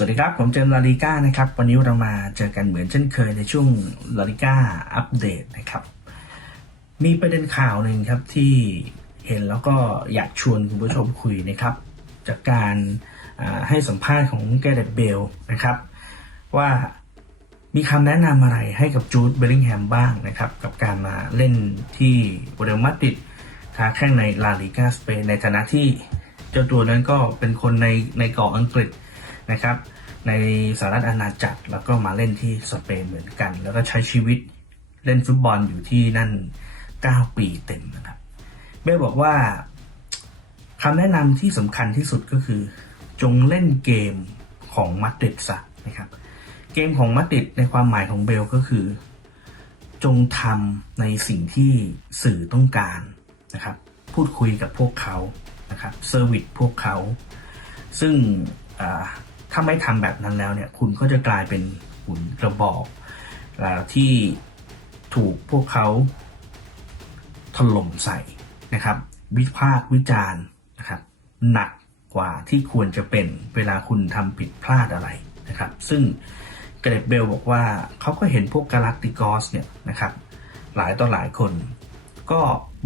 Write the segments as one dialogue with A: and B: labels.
A: สวัสดีครับ ผมเจมส์ลาลิก้านะครับ วันนี้เรามาเจอกันเหมือนเช่นเคยในช่วงลาลิก้าอัปเดตนะครับ มีประเด็นข่าวหนึ่งครับที่เห็นแล้วก็อยากชวนคุณผู้ชมคุยนะครับ จากการให้สัมภาษณ์ของแกเรตเบลนะครับ ว่ามีคำแนะนำอะไรให้กับจูดเบลลิงแฮมบ้างนะครับ กับการมาเล่นที่เรอัลมาดริดค้าแข่งในลาลิก้าสเปนในฐานะที่เจ้าตัวนั้นก็เป็นคนในในเกาะอังกฤษนะครับ ในสหรัฐอาณาจักร แล้วก็มาเล่นที่สเปนเหมือนกัน แล้วก็ใช้ชีวิตเล่นฟุตบอลอยู่ที่นั่น 9 ปีเต็มนะครับเบ้บอกว่าคำแนะนำที่สำคัญที่สุดก็คือ จงเล่นเกมของมาดริดซะนะครับเกมของมาดริดในความหมายของเบลก็คือ จงทำในสิ่งที่สื่อต้องการนะครับพูดคุยกับพวกเขานะครับเซอร์วิสพวกเขา ซึ่ง ถ้าไม่ทำแบบนั้นแล้วเนี่ย คุณก็จะกลายเป็นหุ่นกระบอกอที่ถูกพวกเขาถล่มใส่นะครับ วิพากษ์วิจารณ์นะครับหนักกว่าที่ควรจะเป็นเวลาคุณทำผิดพลาดอะไรนะครับ ซึ่งเกรดเบลบอกว่าเขาก็เห็นพวกกาล็กติกอสเนี่ยนะครับ หลายต่อหลายคน ก็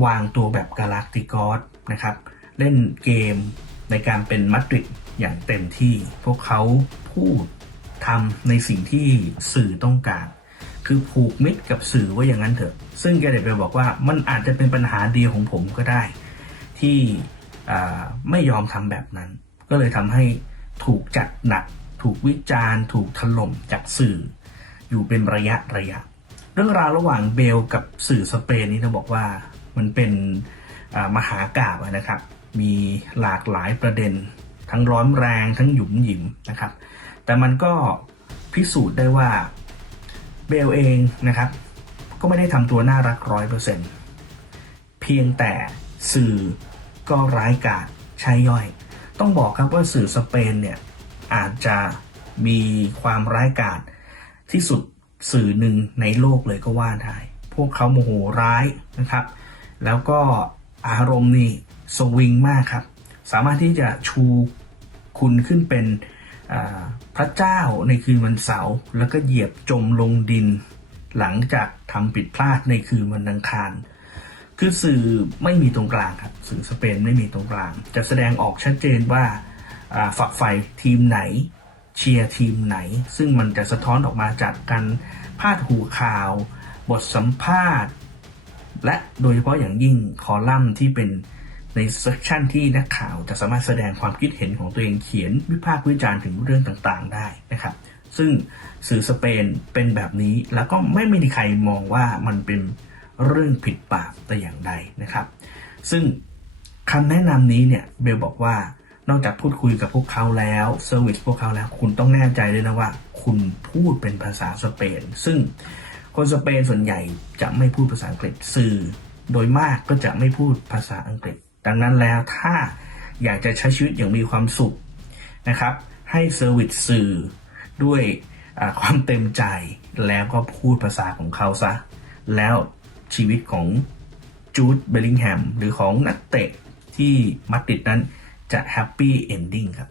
A: วางตัวแบบกาล็กติกอสนะครับ เล่นเกมในการเป็นมาดริด อย่างเต็มที่ พวกเขาพูดทำในสิ่งที่สื่อต้องการ คือผูกมิตรกับสื่อว่าอย่างนั้นเถอะ ซึ่งแกเดเบลบอกว่ามันอาจจะเป็นปัญหาเดียวของผมก็ได้ ที่ไม่ยอมทำแบบนั้น ก็เลยทำให้ถูกจัดหนัก ถูกวิจารณ์ ถูกถล่มจากสื่อ อยู่เป็นระยะระยะ เรื่องราวระหว่างเบลกับสื่อสเปนนี่ต้องบอกว่ามันเป็นมหากาบนะครับ มีหลากหลายประเด็น ทั้งร้อนแรงทั้งหยุมหยิมนะครับ แต่มันก็พิสูจน์ได้ว่าเบลเองนะครับ ก็ไม่ได้ทำตัวน่ารักร้อยเปอร์เซ็นต์เพียงแต่สื่อก็ร้ายกาจใช้ย่อย ต้องบอกครับว่าสื่อสเปนเนี่ยอาจจะมีความร้ายกาจที่สุดสื่อหนึ่งในโลกเลยก็ว่าได้พวกเขาโมโหร้ายนะครับ แล้วก็อารมณ์นี่สวิงมากครับ สามารถที่จะชู คุณขึ้นเป็นพระเจ้าในคืนวันเสาร์แล้วก็เหยียบจมลงดิน หลังจากทำผิดพลาดในคืนวันอังคาร คือสื่อไม่มีตรงกลางครับสื่อสเปนไม่มีตรงกลาง จะแสดงออกชัดเจนว่าอ่าฝักใฝ่ทีมไหนเชียร์ทีมไหน ซึ่งมันจะสะท้อนออกมาจากการพาดหูข่าว บทสัมภาษณ์ และโดยเฉพาะอย่างยิ่งคอลัมน์ที่เป็น ในเซสชันที่นักข่าวจะสามารถแสดงความคิดเห็นของตัวเองเขียนวิพากษ์วิจารณ์ถึงเรื่องต่างๆ ได้นะครับ ซึ่งสื่อสเปนเป็นแบบนี้แล้วก็ไม่มีใครมองว่ามันเป็นเรื่องผิดบาปแต่อย่างใดนะครับ ซึ่งคำแนะนำนี้เนี่ยเบลบอกว่านอกจากพูดคุยกับพวกเขาแล้วเซอร์วิสพวกเขาแล้ว คุณต้องแน่ใจด้วยนะว่า คุณพูดเป็นภาษาสเปน ซึ่งคนสเปนส่วนใหญ่จะไม่พูดภาษาอังกฤษสื่อ โดยมากก็จะไม่พูดภาษาอังกฤษ ดังนั้นแล้วถ้าอยากจะใช้ชีวิตอย่างมีความสุขนะครับ ให้เซอร์วิสสื่อด้วยความเต็มใจแล้วก็พูดภาษาของเขาซะ แล้วชีวิตของจูดเบลลิงแฮมหรือของนักเตะที่มาดติดนั้นจะแฮปปี้เอนดิ้งครับ